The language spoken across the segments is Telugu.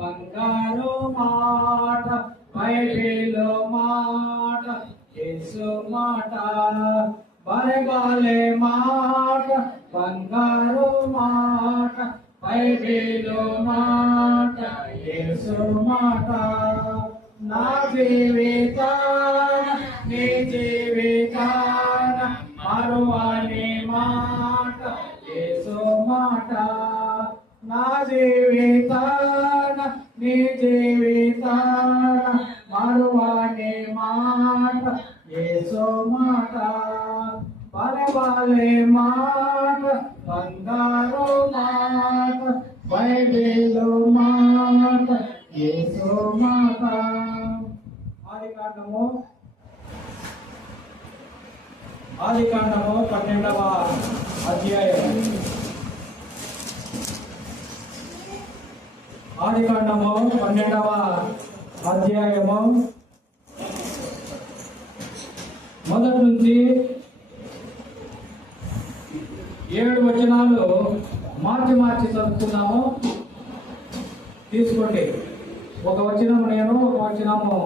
బంగారు మాట, బైబిల్ మాట, యేసు మాట, బైబిలే మాట, బంగారు మాట, బైబిల్ మాట, యేసు మాట. నా జీవితాన నీ జీవితాన మరువని మాట, యేసు మాట. నా జీవితాన నీ జీవితాన మరువని మాట, యేసు మాట. బలబలే మాట, బంగారు మాట, బైబిల్ మాట, యేసు మాట. ఆదికాండము 12వ అధ్యాయం. ఆదికాండము 12వ అధ్యాయము మొదటి నుంచి 7 వచనాలు మార్చి చదువుతున్నాము. తీసుకోండి. ఒక వచనము నేను, ఒక వచనము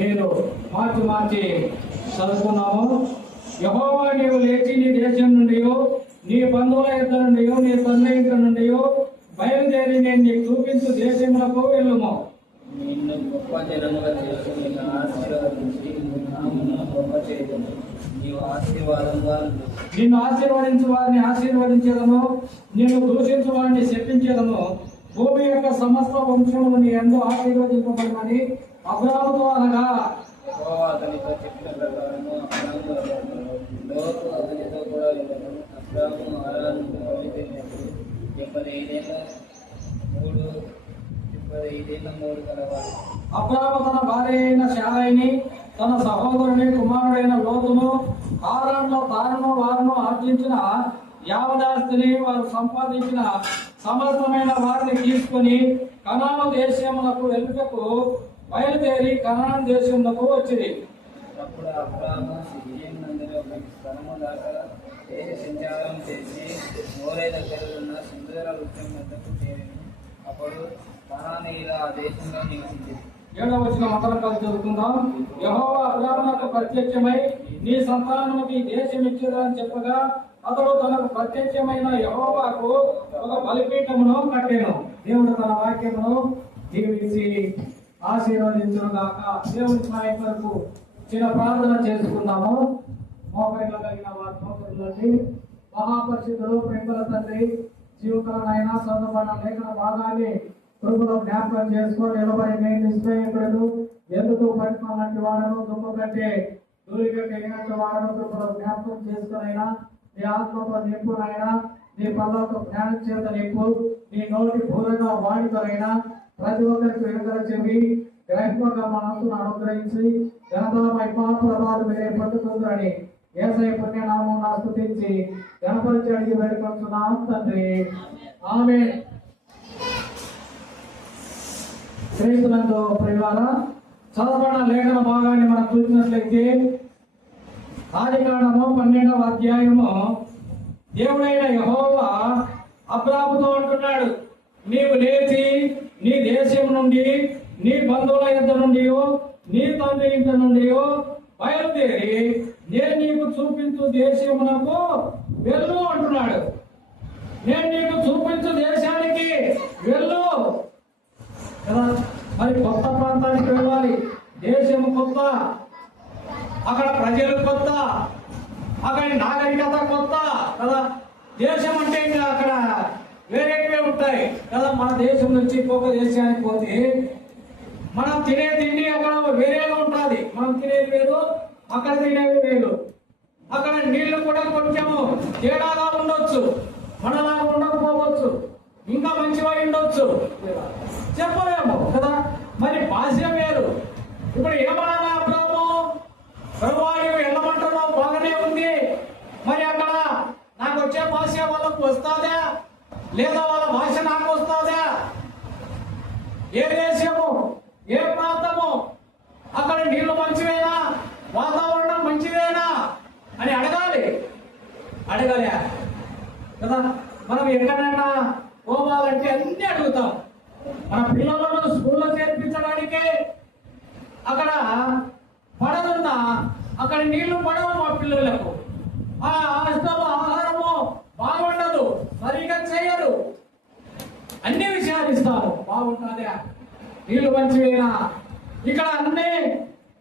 మీరు మార్చి చదువుకున్నాము. యెహోవా నీవు లేచి నీ దేశం నుండి, నీ బంధువుల యొద్ద నుండి, నీ తండ్రి ఇంటి నుండి బయలుదేరి నేను నీకు చూపించు దేశములకు వెళ్ళుము. నిన్ను గొప్ప జనముగా చేసి నిన్ను ఆశీర్వదించి గొప్ప చేయదము. నిన్ను ఆశీర్వదించు వారిని ఆశీర్వదించేదము, నిన్ను దూషించు వారిని శపించేదము. భూమి యొక్క సమస్త వంశములు నీ యందు ఆశీర్వదింపబడమని అబ్రాహాముతో అనగా, అతనితో చెప్పిన ప్రకారము లోతు అతనితో కూడా వెళ్ళను. అబ్రాహాము హారాను వెళ్ళిపోయినప్పుడు 75 కలవాలి. అబ్రాహాము తన భార్య అయిన శారయిని, తన సహోదరుని కుమారుడైన లోతును, హారాన్లో తారును వారును ఆర్జించిన యావదాస్తిని, వారు సంపాదించిన సమస్తమైన వారిని తీసుకొని కనాను దేశములకు వెళ్ళుటకు బయలుదేరి కనాను దేశములకు వచ్చింది. అప్పుడు అబ్రాహాము సిరియన్ నందులో ఒక స్థలము దాకా దేశ సంచారం చేసి మోరే దగ్గర ఉన్న సింధూర వృక్షం వద్దకు చేరింది. అప్పుడు కనానీయులు ఆ దేశంలో నివసించింది. 7వ వచనం అందరం కలిసి చదువుకుందాం. యెహోవా అబ్రాహామునకు ప్రత్యక్షమై నీ సంతానముకి దేశం ఇచ్చేదని చెప్పగా, అతడు తనకు ప్రత్యక్షమైన యెహోవాకు ఒక బలిపీఠమును కట్టెను. దేవుడు తన వాక్యమును దీవించి ఆశీర్వదించును గాక. దేవుడి సహాయం కొరకు చిన్న ప్రార్థన చేసుకుందాము. మోకాళ్ళ కలిగిన వారి మోకరులండి. మహాపరిశుద్ధుడు, ప్రేమల తండ్రి, జీవితాలైనా చదవబడిన లేఖన భాగాన్ని కృపలో జ్ఞాపకం చేసుకొని నిలబడి నేను నిశ్చయకుడు ఎందుకు పట్టుకున్నట్టు వాడను, దుమ్ము కంటే దూరిగా కలిగినట్టు వాడను కృపలో జ్ఞాపకం చేసుకునైనా నీ ఆత్మతో నింపునైనా, నీ పనులతో జ్ఞానం చేత నింపు, నీ నోటి భూరంగా వాడితోనైనా ప్రతి ఒక్కరికి వెనుకల చెవి గ్రహింపగా మనసును అనుగ్రహించి ఘనత మహిమా ప్రభావాలు మీరే పొందుతుందని యేసయ్య పుణ్యనామం స్తుతించి గణపతి అడిగి వేడుకొంటున్నాం తండ్రి. ఆమేన్. క్రీస్తునందు ప్రియులారా, చదవబడిన లేఖన భాగాన్ని మనం చూసినట్లయితే ఆదికాండము 12వ అధ్యాయము దేవుడైన యెహోవా అబ్రాహాముతో అంటున్నాడు, నీవు లేచి నీ దేశం నుండి, నీ బంధువుల యొద్ద నుండి, నీ తండ్రి ఇంటి నుండి బయలుదేరి నేను నీకు చూపించు దేశమునకు వెళ్ళు అంటున్నాడు. నేను నీకు చూపించు దేశానికి వెళ్ళు కదా. మరి కొత్త ప్రాంతానికి వెళ్ళాలి. దేశము కొత్త, అక్కడ ప్రజలు కొత్త, అక్కడ నాగరికత కొత్త కదా. దేశం అంటే ఇంకా అక్కడ వేరేవే ఉంటాయి కదా. మన దేశం నుంచి ఇంకొక దేశానికి పోతే మనం తినే తిండి అక్కడ వేరేగా ఉంటుంది. మనం తినేది వేరు, అక్కడ తినేది వేరు. అక్కడ నీళ్లు కూడా కొంచెము తేడాగా ఉండొచ్చు, మనలాగా ఉండకపోవచ్చు, ఇంకా మంచిగా ఉండొచ్చు, చెప్పలేము కదా. మరి భాష వేరు. ఇప్పుడు ఏమన్నా అబ్రాహాము, ప్రభువా నీవు వెళ్ళమంటున్నావు బాగానే ఉంది, మరి అక్కడ నాకు వచ్చే భాష వాళ్ళకు వస్తుందా లేదా వాళ్ళ భాష నాకు వస్తుందా? ఏ దేశము, ఏ ప్రాంతము, అక్కడ నీళ్లు మంచివేనా, వాతావరణం మంచిదేనా అని అడగాలి కదా. మనం ఎక్కడైనా పోవాలంటే అన్ని అడుగుతాం. మన పిల్లలను అక్కడ పడదున్నా అక్కడ నీళ్లు పడవు మా పిల్లలకు. ఆ హాస్టల్లో ఆహారము బాగుండదు, సరిగా చేయరు, అన్ని విషయాలు ఇస్తారు. బాగుంటుందా, నీళ్లు మంచివేనా, ఇక్కడ అన్ని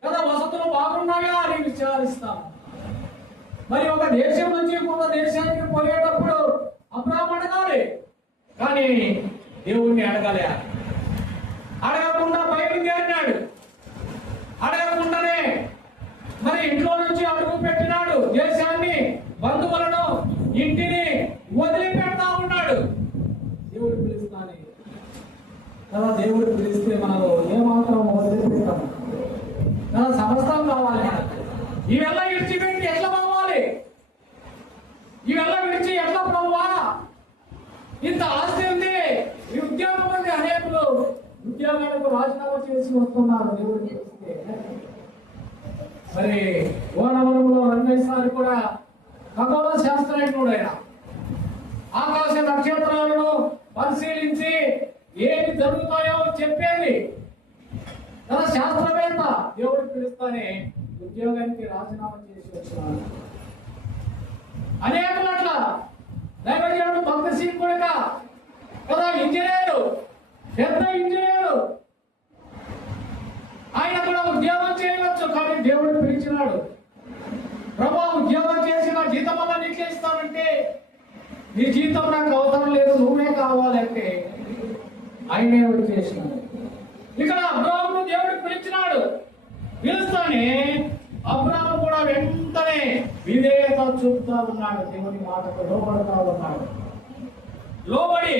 కదా వసతులు బాగున్నాయా అని విషయాలు ఇస్తాం. మరి ఒక దేశం నుంచి ఇంకొక దేశానికి పోయేటప్పుడు అబ్రాహాము అడగాలి, కానీ దేవుణ్ణి అడగాలి. అడగకుండా బయలుదేరినాడు. అడగకుండానే మరి ఇంట్లో నుంచి అడుగు పెట్టినాడు. దేశాన్ని, బంధువులను, ఇంటిని వదిలిపెడతా ఉన్నాడు. దేవుడు పిలుస్తానే కదా, దేవుడు పిలిస్తే మనకు ఏమాత్రం వదిలిపెట్టాము కదా, సమస్తం కావాలి మనకు. ఇవెల్ల విడిచిపెట్టి ఎట్లా పోవాలి, ఇవెల్ల విడిచి ఎట్లా పోవా, ఇంత ఆస్తి ఉంది, ఈ ఉద్యోగం ఉంది, అనేకులు ఉద్యోగాలకు రాజీనామా చేసి వస్తున్నారు. దేవుడు పిలిస్తే మరి ఓనవరంలో రంగేశ్వరి కూడా ఖగోళ శాస్త్రజ్ఞుడు. ఆయన ఆకాశ నక్షత్రాలను పరిశీలించి ఏమి జరుగుతాయో చెప్పేది తన శాస్త్రవేత్త. దేవుడికి పిలుస్తానే ఉద్యోగానికి రాజీనామా చేసి వచ్చినాడు. అనేకులు అట్లా దైవజనుడు భక్తశీకుడుగా కదా, ఇంజనీరు, పెద్ద ఇంజనీరు, ఆయన కూడా ఉద్యోగం చేయవచ్చు, కానీ దేవుడు పిలిచినాడు. ప్రభా, ఉద్యోగం చేసిన జీతం వల్ల నీకే ఇస్తానంటే, నీ జీతం నాకు అవసరం లేదు, నువ్వే కావాలంటే ఆయనే వచ్చేసినాడు. ఇక్కడ అబ్రాహామును దేవుడు పిలిచినాడు. పిలుస్తానే అబ్రాహాము కూడా వెంటనే విధేయత చూపుతా ఉన్నాడు. దేవుని మాటకు లోబడుతా ఉన్నాడు. లోబడి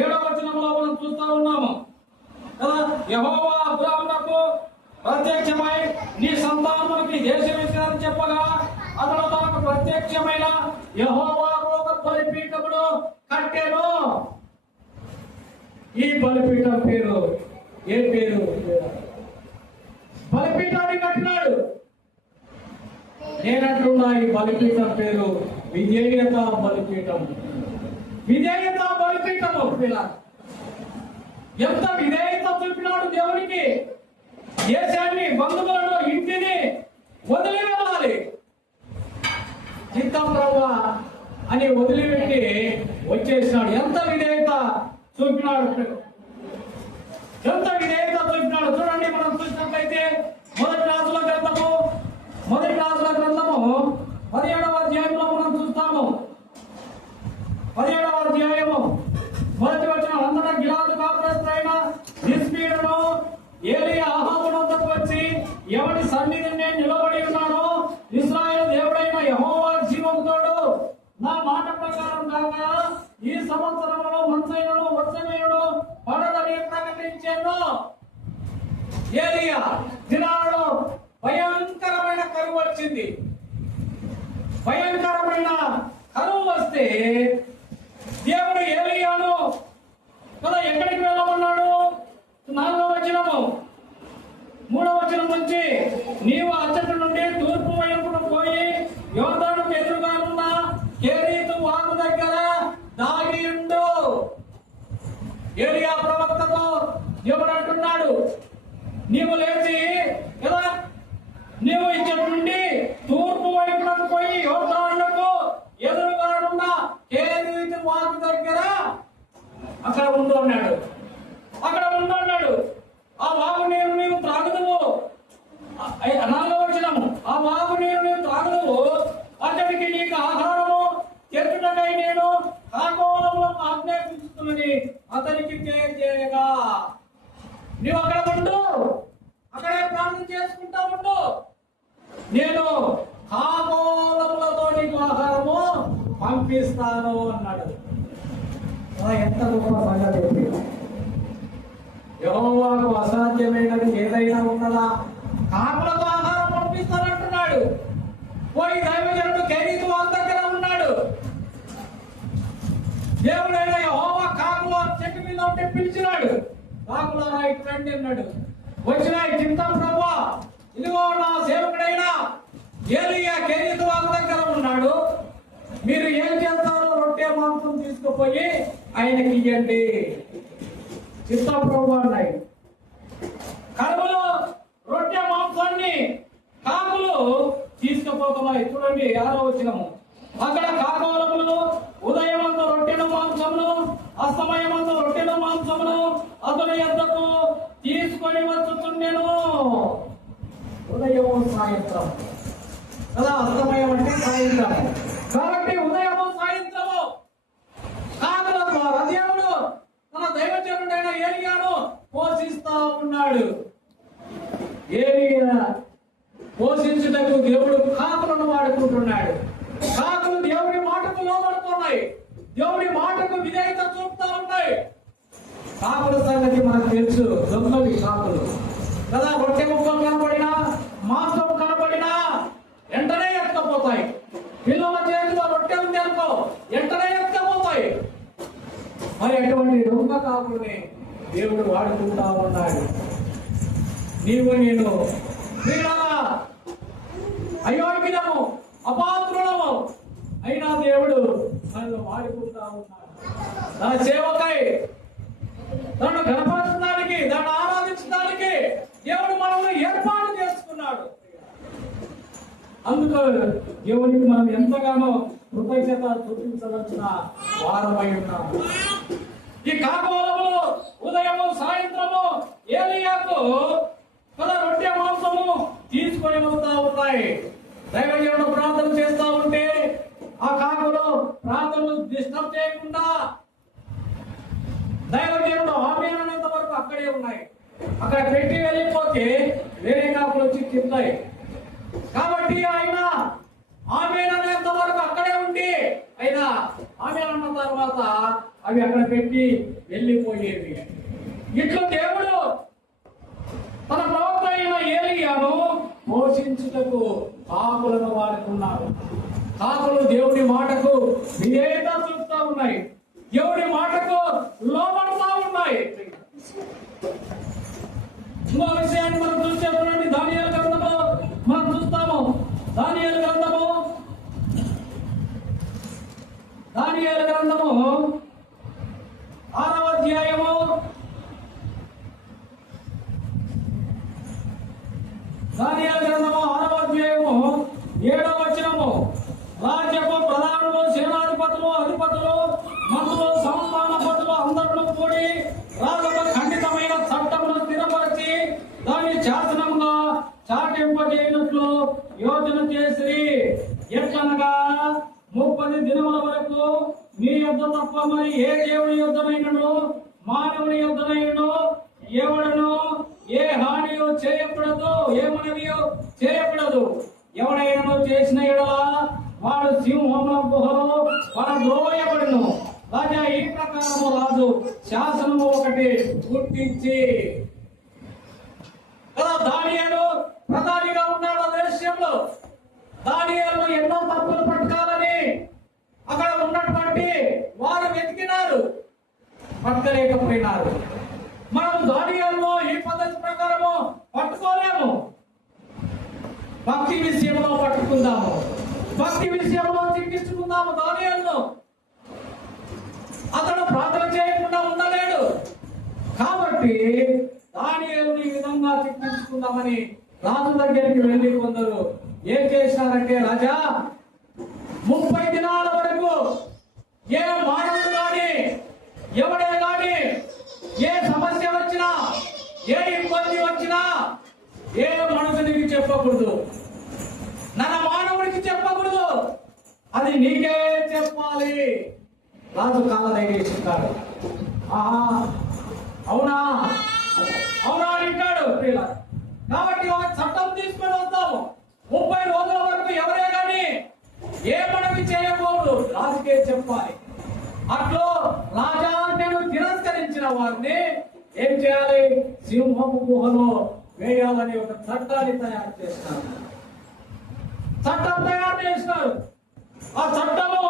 7వ వచనంలో మనం చూస్తా ఉన్నాము కదా, యెహోవా అబ్రాహామునకు ప్రత్యక్షమై నీ సంతానమునికి దేశ విషయాన్ని చెప్పగా అతడు తనకు ప్రత్యక్షమైన యెహోవా ఒక బలిపీఠమును కట్టెను. ఈ బలిపీఠం పేరు ఏ పేరు? బలిపీఠాన్ని కట్టినాడు. నేనంటున్నా ఈ బలిపీఠం పేరు విధేయత బలిపీఠం. విధేయత బలిపీఠము. ఎంత విధేయత చూపినాడు దేవునికి. దేశాన్ని, బంధువులను, ఇంటిని వదిలి వెళ్ళాలి. చిత్తం ప్రభువా అని వదిలిపెట్టి వచ్చేసినాడు. ఎంత విధేయత చూపినాడు, ఎంత విధేయత చూపినాడు. చూడండి, మనం చూసినట్లయితే మొదటి రాజుల గ్రంథము 17వ అధ్యాయంలో మనం చూస్తాము. 17వ అధ్యాయము మొదటి వచనం, అంతటా గిలాదు కాపురస్తుడైన నిస్పీడును ఏలీయా అహాబు వద్దకు వచ్చి, ఎవడి సన్నిధిని నేను నిలబడి ఉన్నానో ఇశ్రాయేలు దేవుడైన యెహోవా జీవము తోడు, నా మాట ప్రకారం కాక ఈ సంవత్సరంలో మంచైనను వర్షమైనను పడదని ప్రకటించాను. ఏలీయా దినాలలో భయంకరమైన కరువు వచ్చింది. భయంకరమైన కరువు వస్తే దేవుడు ఏలీయాను కదా ఎక్కడికి వెళ్ళమన్నాడు? 4వ వచనము 3వ వచనం నుంచి, నీవు అచ్చటి నుండి తూర్పు వైపున పోయి యోర్దానుకు ఎదురుగా ఉన్న కెరీతు వాగు దగ్గర దాగి ఉండు. ఏలీయా ప్రవక్తతో దేవుడు అంటున్నాడు, నీవు లేచి కదా, నీవు ఇచ్చటి నుండి తూర్పు వైపునకు పోయి యోర్దానుకు ఎదురుగా ఉన్న కెరీతు వాగు దగ్గర అక్కడ ఉండు అన్నాడు. అక్కడ ఉండు అన్నాడు. ఆ వాగు నీరు నీవు త్రాగుదువు. 4వ వచనము, ఆ వాగు నీరు నీవు త్రాగుదువు, అతడికి నీకు ఆహారము తెచ్చుటకై నేను కాకోలంలో ఆజ్ఞాపించుతున్నది అతనికి చేయగా, నీవు అక్కడ ఉండు, అక్కడే ప్రార్థన చేసుకుంటా ఉండు, నేను కాకోలములతో నీకు ఆహారము పంపిస్తాను అన్నాడు. ఎంత గొప్ప సంగతి! యెహోవాకు అసాధ్యమైనది ఏదైనా ఉన్నదా? కాకులతో ఆహారం పంపిస్తానంటున్నాడు. పోయి దైవజనుడు కెరీతు వాగు దగ్గర ఉన్నాడు. దేవుడైన యెహోవా కాకుల చెట్టు మీద ఉంటే పిలిచినాడు. కాకులారా ఇటు రండి అన్నాడు. వచ్చినాయి. చిత్తం ప్రభువా, ఇదిగో నా సేవకుడైన ఏలీయా కెరీతు వాగు దగ్గర ఉన్నాడు. మీరు ఏం చేస్తారో రొట్టె మాంసం తీసుకుపోయి ఆయనకి ఇవ్వండి. చిత్తం ప్రభు అన్నాయి. కడుపులో 6వ వచనము. అక్కడ కాకోలములు ఉదయమందు రొట్టెను మాంసమును అస్తమయమందు రొట్టెను మాంసమును అతని యొద్దకు తీసుకొని వచ్చుచుండెను. ఉదయము సాయంత్రం కదా, అస్తమయం అంటే సాయంత్రం. కాబట్టి ఉదయము సాయంత్రము కాకుల ద్వారా దేవుడు తన దైవజనుడైన ఏలియాను పోషిస్తా ఉన్నాడు. ఏలియా పోషించుటకు దేవుడు కాకులను వాడుకుంటున్నాడు. కాకులు దేవుడి మాటకు లోబడుతున్నాయి, దేవుడి మాటకు విధేయత చూపుతా ఉన్నాయి. కాకుల సంగతి మనకు తెలుసు, దొంగవి కాకులు కదా. రొట్టె ముక్కలు కనబడినా, మాంసం కనబడినా వెంటనే ఎత్తకపోతాయి. పిల్లల చేతిలో రొట్టె ఉంది అనుకో, వెంటనే ఎత్తకపోతాయి. మరి అటువంటి దొంగ కాకుల్ని దేవుడు వాడుకుంటా ఉన్నాడు. నీవు నేను ప్రియులారా అయోగ్యులము, అపాత్రులము అయినా దేవుడు నన్ను వాడుకుంటా ఉన్నాడు. తన సేవకై, తనను గణపరచడానికి, తనను ఆరాధించడానికి దేవుడు మనల్ని ఏర్పాటు చేసుకున్నాడు. అందుకు దేవునికి మనం ఎంతగానో కృతజ్ఞత చూపించవలసిన వారమై ఉన్నాము. ఈ కాకోలములు ఉదయము సాయంత్రము ఏలియాకు తన రొట్టె మాంసము తీసుకొని వస్తా ఉన్నాయి. దైవజనుడు ప్రార్థన చేస్తా ఉంటే ఆ కాకులు ప్రార్థనలు డిస్టర్బ్ చేయకుండా దైవజనుడు ఆమెనంత వరకు అక్కడే ఉన్నాయి. అక్కడ పెట్టి వెళ్ళిపోతే వేరే కాకులు వచ్చి తింటాయి. కాబట్టి ఆయన ఆమెనంత వరకు అక్కడే ఉండి అయినా ఆమెనన్న తర్వాత అవి అక్కడ పెట్టి వెళ్ళిపోయేవి. ఇట్లా దేవుడు తన ప్రవక్త అయిన ఏలియాను పోషించుటకు కాకులను వాడుకున్నాడు. కాకులు దేవుడి మాటకు విధేయత చూపుతా ఉన్నాయి, దేవుడి మాటకు లోబడుతా ఉన్నాయి. ఇంకో విషయాన్ని మనం చూసేటువంటి దానియేలు గ్రంథము మనం చూస్తాము. దానియేలు గ్రంథము 6వ అధ్యాయము దానియేలు గ్రంథము 6వ అధ్యాయము 7వ వచనము. రాజ్యపు ప్రధానులు, సేనాధిపతులు, అధిపతులు, మంత్రులు, సంస్థానపతులు అందరూ కూడి రాజుకు ఖండితమైన చట్టమును స్థిరపరిచి దాన్ని శాసనముగా చాటింపజేయనట్లు యోచన చేసి, ఎట్లనగా 30 దినముల వరకు మీ యొద్ద తప్ప మరి ఏ దేవుని యొద్దనైనను మానవుని యొద్దనైనను ఎవడను ఏ హానియో చేయకూడదు, ఏ మనవియో చేయకూడదు. ఎవడైనా చేసిన ఎడల వాడు సింహముల గుహలో పడద్రోయబడును. రాజా ఈ ప్రకారము రాజు శాసనము ఒకటి గుర్తించి కదా. దానియేలు ప్రధానిగా ఉన్నాడు ఆ దేశంలో. దానియేలు ఎన్నో తప్పులు పట్టుకోవాలని అక్కడ ఉన్నటువంటి వారు వెతికినారు, పట్టలేకపోయినారు. మనం దానియేలులో ఈ పద్ధతి ప్రకారము పట్టుకోలేము. భక్తి విషయంలో పట్టుకుందాము, భక్తి విషయంలో చిక్కించుకుందాము. దానియేలును అతడు ప్రార్థన చేయకుండా ఉండలేడు. కాబట్టి దానియేలుని ఈ విధంగా చిక్కించుకుందామని రాజు దగ్గరికి వెళ్ళి కొందరు ఏం చేసినారంటే, రాజా 30 దినాల వరకు ఏ మానవుడు కానీ ఎవడే కానీ ఏ సమస్య వచ్చినా, ఏ ఇబ్బంది వచ్చినా ఏ మనుషునికి చెప్పకూడదు, నన్న మానవుడికి చెప్పకూడదు, అది నీకే చెప్పాలి. రాజు కాళ్ళ దగ్గర చెప్తాడు. అవునా అవునా అంటాడు. కాబట్టి ఒక చట్టం తీసుకొని వస్తాము. 30 రోజుల వరకు ఎవరే కానీ ఏ మనవి చేయకూడదు, రాజుకే చెప్పాలి. అట్లో రాజా నేను తిరస్కరించిన వారిని ఏం చేయాలి? సింహపు గుహలో వేయాలని ఒక చట్టాన్ని తయారు చేస్తారు. చట్టం తయారు చేస్తారు. ఆ చట్టము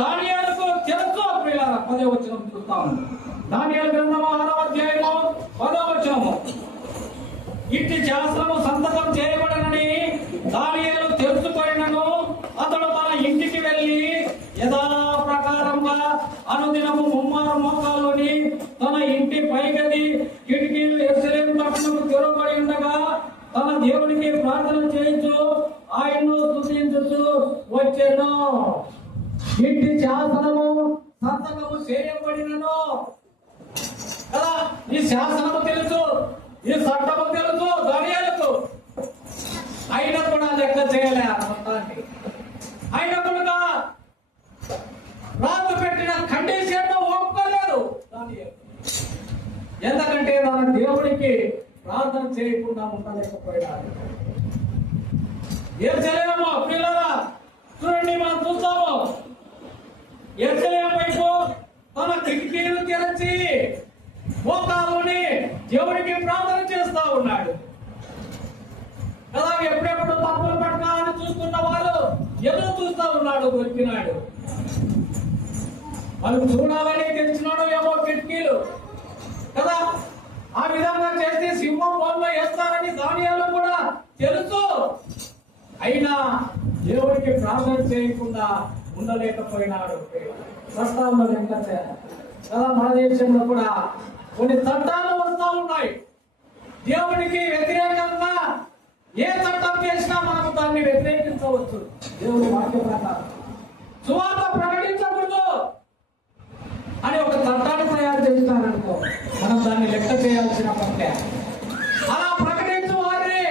దానియేలుకు తెలుసు. 10వ వచనం చూస్తాము. దానియేలు గ్రంథము 6వ అధ్యాయము 10వ వచనము. ఇట్టి శాస్త్రము సంతకం చేయబడనని దానియేలు తెలుసుకొనినను అతడు తన ఇంటికి వెళ్లి యథాప్రకారంగా అనుదినము 3 మోకాల్లోని తన ఇంటి పైగది కిటికీలు యెరూషలేము పట్టణముకు తెరవబడి ఉండగా తన దేవునికి ప్రార్థన చేయించు ఆయన్ను స్తుతించు వచ్చాను, ఇంటి శాసనము సంతకము చేయబడినను కదా. ఈ శాసనము తెలుసు, ఈ చట్టము తెలుసు దానియేలుకు, అయినా కూడా లెక్క చేయలే ఆ మొత్తాన్ని. అయినా కూడా రాజు పెట్టిన కండిషన్ ఒప్పుకోలేదు దానియేలు. ఎందుకంటే తన దేవుడికి ప్రార్థన చేయకుండా ఉండలేకపోయినాడు. యెరూషలేము పిల్లరా చూడండి, మనం చూస్తాము యెరూషలేము వైపు తన కిటికీలు తెరచి మోకాలుని దేవుడికి ప్రార్థన చేస్తా ఉన్నాడు. అలాగే ఎప్పుడెప్పుడు తప్పులు పడకాలని చూస్తున్న వారు ఎదురు చూస్తా ఉన్నాడు. దొరికినాడు, వాళ్ళు చూడాలని తెచ్చినాడు ఏమో కిటికీలు కదా. ఆ విధంగా చేస్తే సింహం బోన్లో వేస్తారని దానియేలు కూడా తెలుసు. అయినా దేవుడికి ప్రార్థన చేయకుండా ఉండలేకపోయినాడు. చట్టాల్లో లెక్క కదా. మన దేశంలో కూడా కొన్ని చట్టాలు వస్తూ ఉన్నాయి. దేవుడికి వ్యతిరేకంగా ఏ చట్టం చేసినా మనకు దాన్ని వ్యతిరేకించవచ్చు. దేవుడి వాక్య ప్రకారం సువార్త ప్రకటించకూడదు అని ఒక చట్టాన్ని తయారు చేస్తారనుకో, మనం దాన్ని లెక్క చేయాల్సిన పట్టే. అలా ప్రకటించు వారిని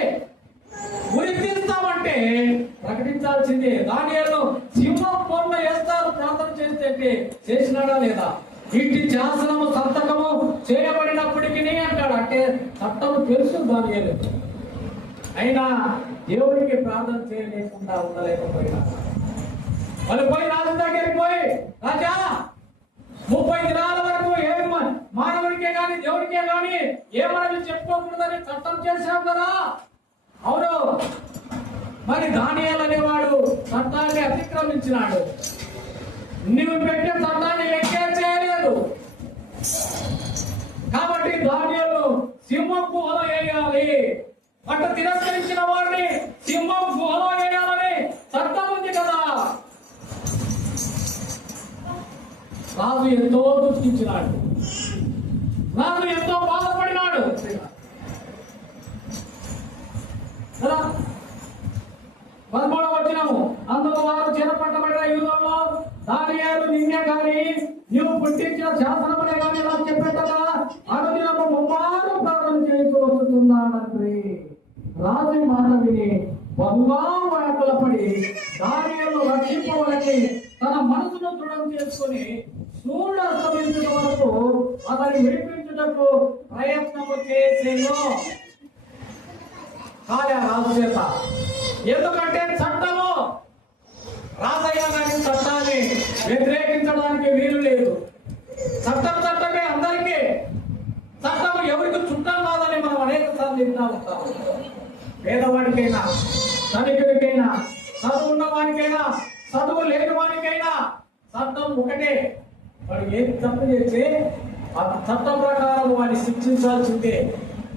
గుర్తిస్తామంటే ప్రకటించాల్సిందే. దానియేలు సింహం బోన్లో వేస్తారు ప్రార్థన చేస్తే చేసినాడా లేదా? ఇంటి శాసనము సంతకము చేయబడినప్పటికీ అంటాడు. అంటే చట్టము తెలుసు దానియేలు, అయినా దేవుడికి ప్రార్థన చేయలేకుండా ఉండలేకపోయినా. వాళ్ళు పోయి రాజు దగ్గరికి పోయి, రాజా 30 దినాల వరకు ఏ మానవుడికే గాని దేవుడికే గాని ఏమని చెప్పుకోకూడదని చట్టం చేశాం కదా. అవును, మరి దానియేలు అనేవాడు చట్టాన్ని అతిక్రమించినాడు. నీవు పెట్టే చట్టాన్ని లెక్కే చేయలేదు కాబట్టి దానియేలు సింహం గుహలో వేయాలి. అట్ట తిరస్కరించిన వారిని సింహం గుహలో వేయాలని చట్టం ఉంది కదా. రాజు ఎంతో దుఃఖించినాడు, రాజు ఎంతో బాధపడినాడు కదా. 13వ వచనము, అందుకు వారు చేరపట్టబడిన యూదులలో దానియేలు నిన్నే గాని నీవు పుట్టించిన శాసనమునే గాని ఇలా చెప్పేటగా అనుదినము ముమ్మారు ప్రార్థన చేస్తూ వస్తున్నాడంటే. రాజు మాట విని బహుగా వ్యాకులపడి దానియేలు రక్షింపవలని తన మనసును దృఢం చేసుకుని సూర్యుడు అస్తమించడం వరకు అతన్ని విడిపించుటకు ప్రయత్నము చేసేను. కాలే రాజు చేత. ఎందుకంటే చట్టము రాజయ్య గారి చట్టాన్ని వ్యతిరేకించడానికి వీలు లేదు. చట్టమే అందరికీ. చట్టం ఎవరికి చుట్టం కాదని మనం అనేక సార్లు వింటా ఉంటాం. పేదవాడికైనా ధనికుడికైనా చదువు ఉన్న వాడికైనా చదువు లేని వాడికైనా చట్టం ఒకటే. వాడు ఏది తప్పు చేస్తే ఆ చట్టం ప్రకారం వాడిని శిక్షించాల్సిందే.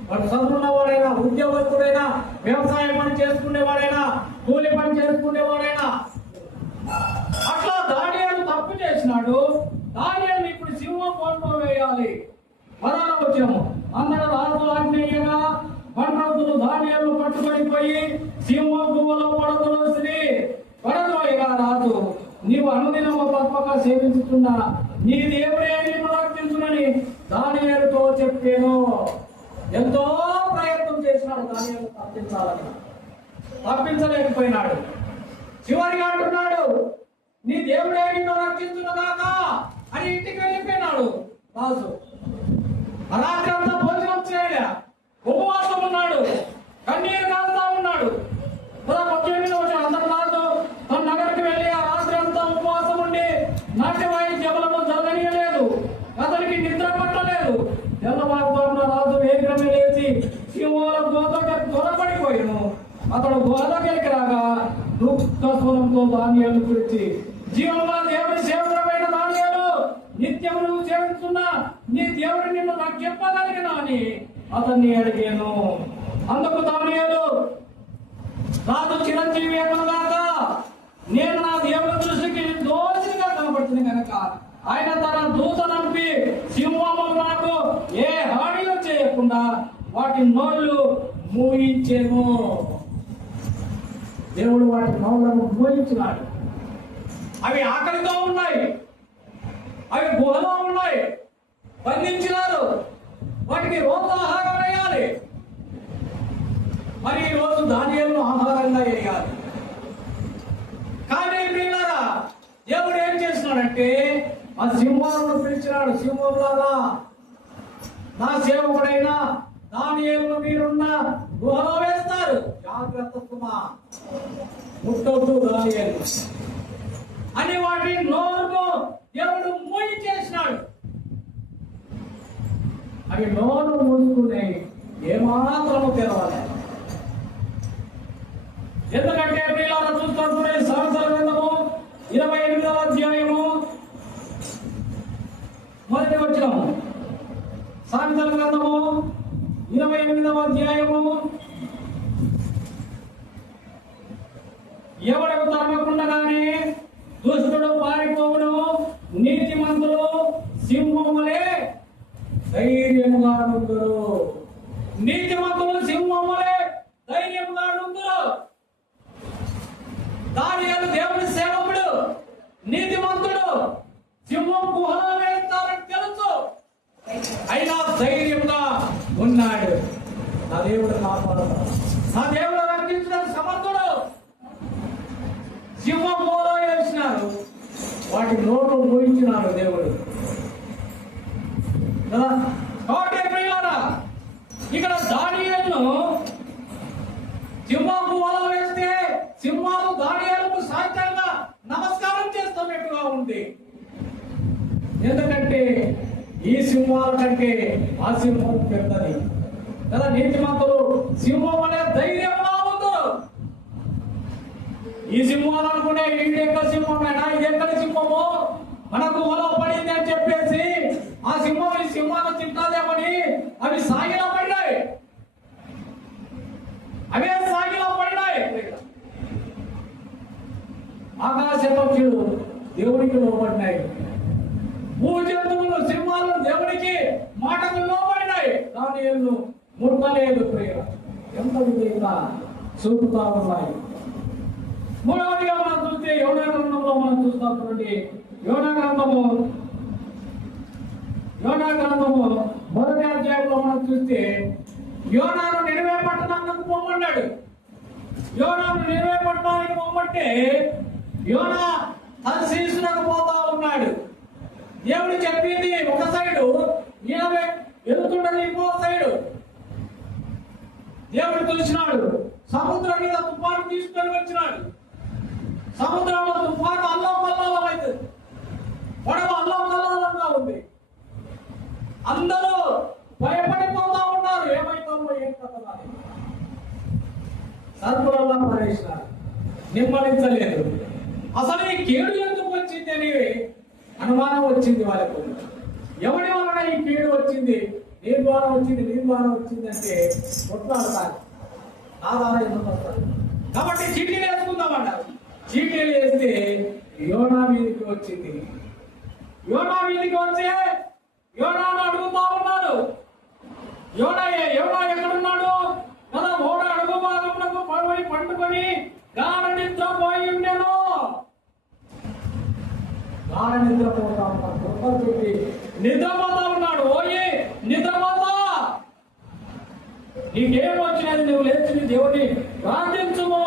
వాడు చదువున్నవాడైనా, ఉద్యోగస్తుడైనా, వ్యవసాయం పని చేసుకునేవాడైనా, కూలి పని చేసుకునేవాడైనా. అట్లా దానియేలు తప్పు చేసినాడు. దానియేలు ఇప్పుడు సింహం బోన్లో వేయాలి. 16వ వచనము, అందరూ రాజు ఆజ్ఞేయగా బండ్రౌతులు దానియేలు పట్టుబడిపోయి సింహం గుహలో పడద్రోయగా రాజు, నీవు అనుదినము తప్పక సేవించుతున్న నీ దేవుడే నిన్ను రక్షించునని దానియేలుతో చెప్పాను. ఎంతో ప్రయత్నం చేసినాడు దానియేలు తప్పించాలని, తప్పించలేకపోయినాడు. చివరిగా అంటున్నాడు, నీ దేవుడే నిన్ను రక్షించునుగాక అని ఇంటికి వెళ్ళిపోయినాడు రాజు. రాత్రి అంతా భోజనం చేయలే, ఉపవాసం ఉన్నాడు, కన్నీరు కాస్తా ఉన్నాడు. అందరు రాజు తన నగరికి వెళ్ళి ఆ రాత్రి అంతా ఉపవాసం ఉండి నాట్య వాయిద్యములను జరగనీయలేదు. అతనికి నిద్ర పట్టలేదు. తెల్లవారుజామున రాజు వేగమే లేచి సింహాల గోదకి త్వరపడిపోయాను. అతడు గోదకి రాగా దుఃఖ స్వరంతో దానియేలు గురించి, జీవమున దేవుని సేవకుడైన దానియేలు, నిత్యము నువ్వు సేవిస్తున్న నీ దేవుడు నిన్ను రక్షింపగలిగినా అని అతన్ని అడిగాను. అందుకు దానియేలు, రాజు చిరంజీవి ఏమనగాక, నేను నా దేవుని దృష్టికి దోషిగా కనబడుతుంది కనుక ఆయన తన దూత నంపి సింహములు నాకు ఏ హానిలో చేయకుండా వాటి నోళ్ళు మూయించేను. దేవుడు వాటి నోళ్లను మూయించినాడు. అవి ఆకలితో ఉన్నాయి, అవి గుహలో ఉన్నాయి, బంధించినారు. వాటికి రోజు ఆహారం వేయాలి. మరి ఈ రోజు దానియేలును ఆహారంగా వేయాలి. కానీ ప్రియులారా, దేవుడు ఏం చేస్తున్నాడంటే ఆ సింహాలను పిలిచినాడు. సింహంలాగా నా సేవకుడైన దానియేలును మీరున్న గుహలో వేస్తారు, జాగ్రత్త సుమా, ముట్టొద్దు దానియేలు అని వాటి నోరును దేవుడు మూయించేసినాడు. అవి నోరు మూసుకునే ఏమాత్రము తెరవాలి. ఎందుకంటే ప్రియులారా చూస్తుంటే సామెతల గ్రంథము 28వ అధ్యాయము మొదటి వచనము. సామెతల గ్రంథము 28వ అధ్యాయము. ఎవడకు తరమకుండగానే దుష్టుడు పారిపోవును, నీతిమంతులు సింహములే ధైర్యముగా నుందురు. నీతిమంతులు సింహములే ధైర్యముగా నుందురు. దానియేలు దేవుని సేవకుడు, నీతిమంతుడు, సింహం గుహలో వేస్తారని తెలుసు, అయినా ధైర్యంగా ఉన్నాడు. నా దేవుడు కాపాడుతాడు, నా దేవుడు రక్షించడానికి సమర్థుడు. సింహం గుహలో వేసినారు, వాటి నోరు మూయించినాడు దేవుడు కదా. కాబట్టి ప్రియులారా, ఇక్కడ దానియేలును సింహం గుహలో వేస్తే సింహాలు దానియేలుకు సాష్టాంగంగా నమస్కారం చేస్తున్నట్టుగా ఉంది. ఎందుకంటే ఈ సింహాల కంటే ఆ సింహం పెద్దది కదా. నీతిమంతులు సింహం అనే ధైర్యంగా ఉందరు. ఈ సింహాలు అనుకునే ఇది ఎక్కడ సింహమేనా, ఇది ఎక్కడ సింహము, మనకు గుహలో పడింది అని చెప్పేసి ఆ సింహం ఈ సింహాన్ని తింటాదేమని అవి సాగిలా పడినాయి. అవే సాగిలా పడినాయి. ఆకాశ పక్షులు దేవుడికి లోబడినాయి, భూ జంతువులు సింహాలు దేవుడికి మాటకు లోబడినాయి. దానియేలును ముట్టలేదు. ప్రియ ఎంత విధంగా చూపుతా ఉన్నాయి. మూడవదిగా మనం చూస్తే యోనా గ్రంథంలో మనం చూస్తున్నటువంటి యోనా గ్రంథము మొదటి అధ్యాయంలో మనం చూస్తే యోనాను నినివే పట్టణానికి పోమన్నాడు. యోనాను నినివే పట్టణానికి పోమంటే యోనా తర్షీషునకు పోతా ఉన్నాడు. దేవుడు చెప్పింది ఒక సైడు, ఈయన వెళ్తుండదు ఇంకో సైడు. దేవుడు చూసినాడు, సముద్రం మీద తుఫాను తీసుకొని వచ్చినాడు. సముద్రంలో తుఫాను అల్లం అవుతుంది, పడవ అల్లంగా ఉంది. అందరూ భయపడిపోతా ఉన్నారు, ఏమైతుందో ఏం కదా. సర్పులలో పడేసినారు, నిమ్మలించలేదు. అసలు ఈ కేడు ఎందుకు వచ్చింది అని అనుమానం వచ్చింది వాళ్ళకు. ఎవరి వలన ఈ కీడు వచ్చింది, నీ ద్వారా వచ్చింది అంటే కొట్లాడతారు, ఆధారం ఎందుకు వస్తారు. కాబట్టి చీటీలు వేసుకుందామన్నారు. చీటీలు వేస్తే యోనా మీదకి వచ్చింది. యోనా మీదకి వచ్చి యోనాను అడుగుతా ఉన్నారు. యోనా ఎక్కడున్నాడు కదా. ఓడ అడుగు భాగంలో పడవని పండుకొని గాఢ నిద్రపోయి ఉండేను. గాఢ నిద్రపోతా ఉన్నాడు, నిద్రపోతా ఉన్నాడు. ఓయే నిద్రపోతా, నీకేం వచ్చినది, నువ్వు లేచి నీ దేవుడిని ప్రార్థించుము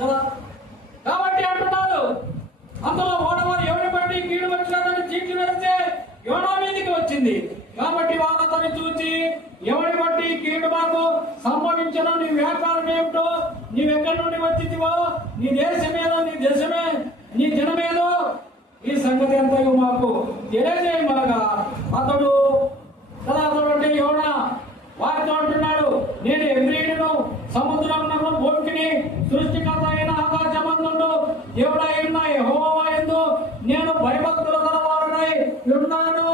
కదా. కాబట్టి అంటున్నారు, అందులో ఓడవారు ఎవరి బట్టి కీడు వచ్చినదని చీటి వేస్తే యోనా మీదకి వచ్చింది. కాబట్టి వారు అతన్ని చూసి ఎవరి బట్టి కీడు మాకు సంభవించడం, నీ వ్యాపారం ఏమిటో, నీవెక్కడి నుండి వచ్చిందివో, నీ దేశమేదో, నీ జనమేదో, ఈ సంగతి ఎంతయో మాకు తెలియజేయమనగా అతడు అంటే యోనా వారితో అంటున్నాడు, నేను ఎబ్రీయుడును, సముద్రమునకు భూమికి సృష్టికర్త అయిన ఆకాశమందుండు దేవుడైన యెహోవా యందు నేను భయభక్తులు గలవాడనై ఉన్నాను.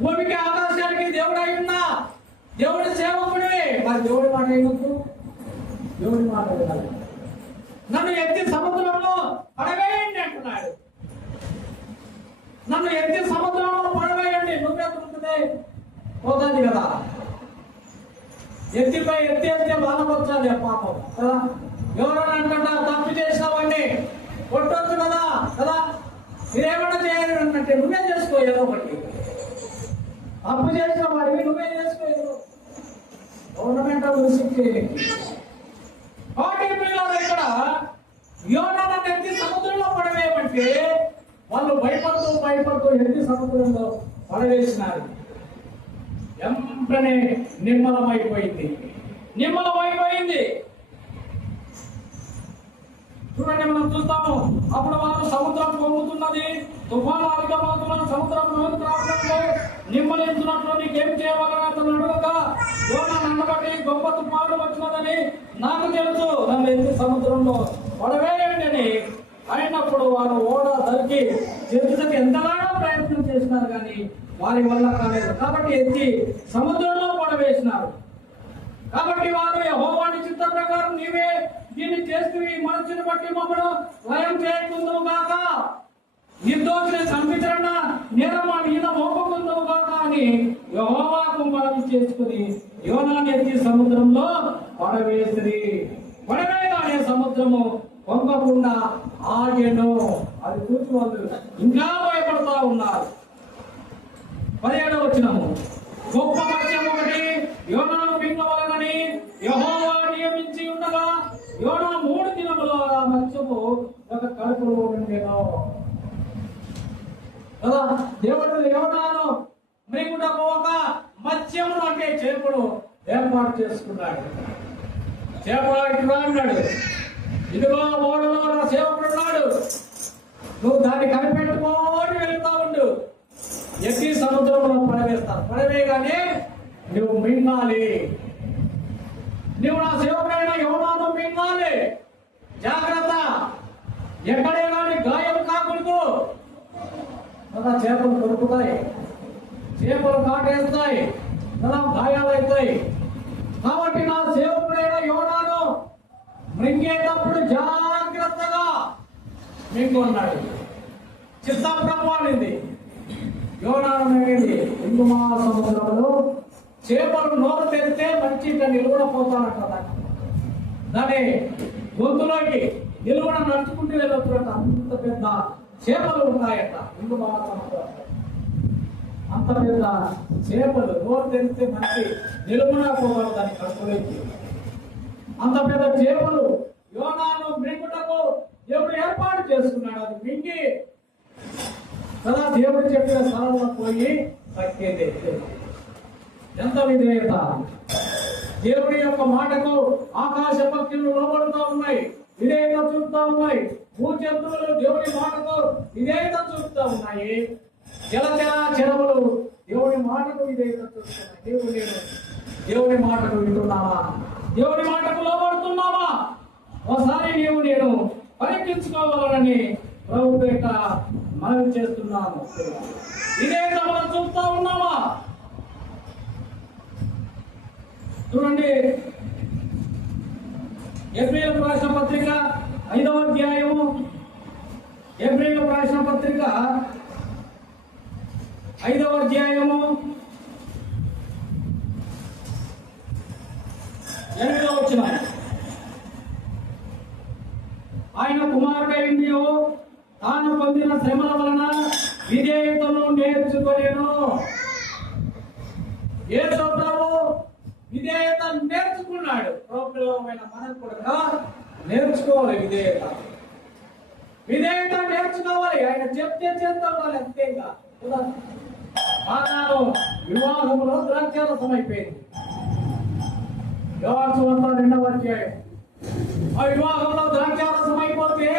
భూమికి ఆకాశానికి దేవుడై ఉన్నా దేవుడి సేవకుడే. మరి దేవుడి మాట అయినప్పుడు దేవుడి మాట వినాలి. నన్ను ఎత్తి సముద్రంలో పడవేయండి అంటున్నాడు. నన్ను ఎత్తి సముద్రంలో పడవేయండి, నువ్వే ఉంటుంది పోతుంది కదా. ఎత్తిపై ఎత్తే బాధపరచాలి పాపం కదా. ఎవరైనా అంటున్నారు తప్పు చేసినావని కొట్టొచ్చు కదా కదా, మీరేమన్నా చేయాలి అంటే నువ్వే చేసుకో ఏదో ఒకటి. తప్పు చేసిన వాడివి నువ్వే చేసుకో ఏదో. గవర్నమెంట్ కాబట్టి పిల్లలు ఇక్కడ యోనాను ఎత్తి సముద్రంలో పడవేయమంటే వాళ్ళు భయపడుతూ ఎత్తి సముద్రంలో పడవేసినారు. వెంటనే నిమ్మలమైపోయింది. చూడండి, మనం చూస్తాము అప్పుడు వాళ్ళు సముద్రం పొంగుతున్నది, తుఫాను అధికమవుతున్నది, సముద్రం రావడంలో నిమ్మలించినట్లు నీకేం చేయవాలని అతను అడగక, యోనా నన్నబట్టి గొప్ప తుఫాను వచ్చినదని నాకు తెలుసు, నన్ను ఎత్తి సముద్రంలో పడవేయండి అని అయినప్పుడు వారు ఓడ దరికి చేతులకు ఎంతగానో ప్రయత్నం చేసినారు కానీ వారి వల్ల కాలేదు. కాబట్టి ఎత్తి సముద్రంలో పడవేసినారు. కాబట్టి వారు యెహోవాని చిత్త ప్రకారం నీవే దీన్ని చేస్తూ ఈ మనసుని బట్టి మమ్మల్ని లయం చేయకుందువు గాక, నిర్దోషిని చంపించరన్న నేరం ఈయన మోపకుందువు గాక అని యెహోవాకు మనవి చేసుకుని యోనాను ఎత్తి సముద్రంలో పడవేసిరి. పడవేయగానే సముద్రము పొంగకుండా ఆగెను. అది చూసి వాళ్ళు ఇంకా భయపడతా ఉన్నారు. 17వ వచనము, గొప్ప మత్స్యం ఒకటి యోనాను మింగవలనని యెహోవా నియమించి ఉండగా యోనా 3 దినములు ఆ మత్స్యము ఒక కడుపులో ఉండెను కదా. దేవుడు యోనాను మింగుటకు ఒక మత్స్యమును అంటే చేపను ఏర్పాటు చేసుకున్నాడు. చేప ఇట్లా అన్నాడు, ఇదిగో ఓడలో నా సేవకుడు ఉన్నాడు, నువ్వు దాన్ని కనిపెట్టుకోని వెళ్తా ఉండు, ఎత్తి సముద్రంలో పడవేస్తాను, పడవేయగానే నువ్వు మింగాలి, నువ్వు నా సేవకుడైన యోనాను మింగాలి, జాగ్రత్త, ఎక్కడే కానీ గాయం కాకూడదు కదా. చేపలు దొరుకుతాయి, చేపలు కాటేస్తాయి కదా, గాయాలు అవుతాయి. కాబట్టి నా సేవకుడైన యోనాను మింగేటప్పుడు జాగ్రత్తగా మింగు అన్నాడు. చిత్తప్రభు అనింది యోనాను మింగింది. హిందూ మహాసముద్రంలో చేపలు నోరు తెరిస్తే మంచి నిలువడపోతానంట, దాని గొంతులోకి నిలువడ నడుచుకుంటూ వెళ్ళొచ్చుట. అంత పెద్ద చేపలు ఉన్నాయట హిందూ మహాసముద్రం. అంత పెద్ద చేపలు నోరు తెరిస్తే మంచి నిలువడ పోవాలి దాని కడుపులోకి. అంత పెద్ద చేపలు యోనాను మింగుటకు దేవుడు ఏర్పాటు చేసుకున్నాడు. అది మింగి కదా దేవుడు చెప్పిన స్థలంలో పోయి తక్కేది. ఎంత విధేయత! దేవుడి యొక్క మాటకు ఆకాశ పక్షులు లోబడుతూ ఉన్నాయి, విధేయత చూపుతా ఉన్నాయి. భూజంతువులు దేవుడి మాటకు విధేయత చూపుతా ఉన్నాయి. చెరవులు దేవుడి మాటకు విధేయత చూస్తున్నాయి. దేవుడి మాటకు వింటున్నావా? దేవుడి మాటకు లోబడుతున్నావా? ఒకసారి నేను పరీక్షించుకోవాలని ప్రభు పేట మనవి చేస్తున్నాను. విధేయత మనం చూపుతా ఉన్నావా? చూడండి, ఎబ్రీయులకు రాసిన పత్రిక 5వ అధ్యాయము, ఎబ్రీయులకు రాసిన పత్రిక 5వ అధ్యాయము 8వ వచనం, ఆయన కుమారుడైంది తాను పొందిన శ్రమల వలన విధేయతను నేర్చుకోలేను. యేసు ప్రభు విధేయత నేర్చుకున్నాడు. ప్రభుత్వమైన మనం కూడా నేర్చుకోవాలి. విధేయత నేర్చుకోవాలి. ఆయన చెప్తే చేస్తాం అంతేగా. ఆనాడు వివాహంలో ద్రాక్షారసం అయిపోయింది. యోహాను సువార్త 2వ అధ్యాయం. ఆ వివాహంలో ద్రాక్షారసం అయిపోతే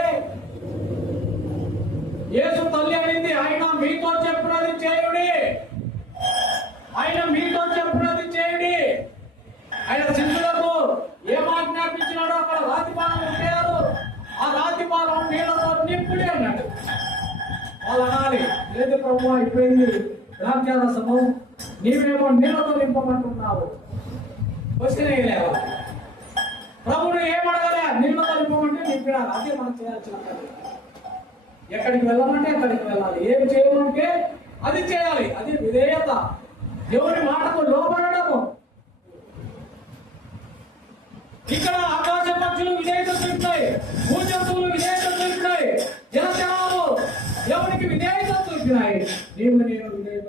యేసు తల్లి అడిగింది, ఆయన మీతో చెప్పినది చేయుడి, ఆయన మీతో చెప్పినది చేయుడి. ఆయన శిష్యులకు ఏం ఆజ్ఞాపించినాడో అక్కడ రాతిపాలెం ఉంటారు, ఆ రాతిపాలెం నీళ్లతో నింపుడి అన్నాడు. వాళ్ళు అనాలి, లేదు ప్రభు అయిపోయింది ద్రాక్షారసము, నీవేమో నీళ్లతో నింపమంటున్నావు. వచ్చినాయిలేవా? ప్రభుడు ఏమడగలే, నీళ్లతో నింపమంటే నింపినారు. అదే మనం చేయాల్సిన పని. ఎక్కడికి వెళ్ళాలంటే అక్కడికి వెళ్ళాలి, ఏం చేయాలంటే అది చేయాలి. అది విధేయత, దేవుని మాటకు లోబడము. ఇక్కడ ఆకాశ పక్షులు విధేయత చూపుతాయి, భూజంతువులు విధేయత చూపుతాయి, జనజనాలు దేవునికి విధేయత చూపినాయి. నీవు నేను విధేయత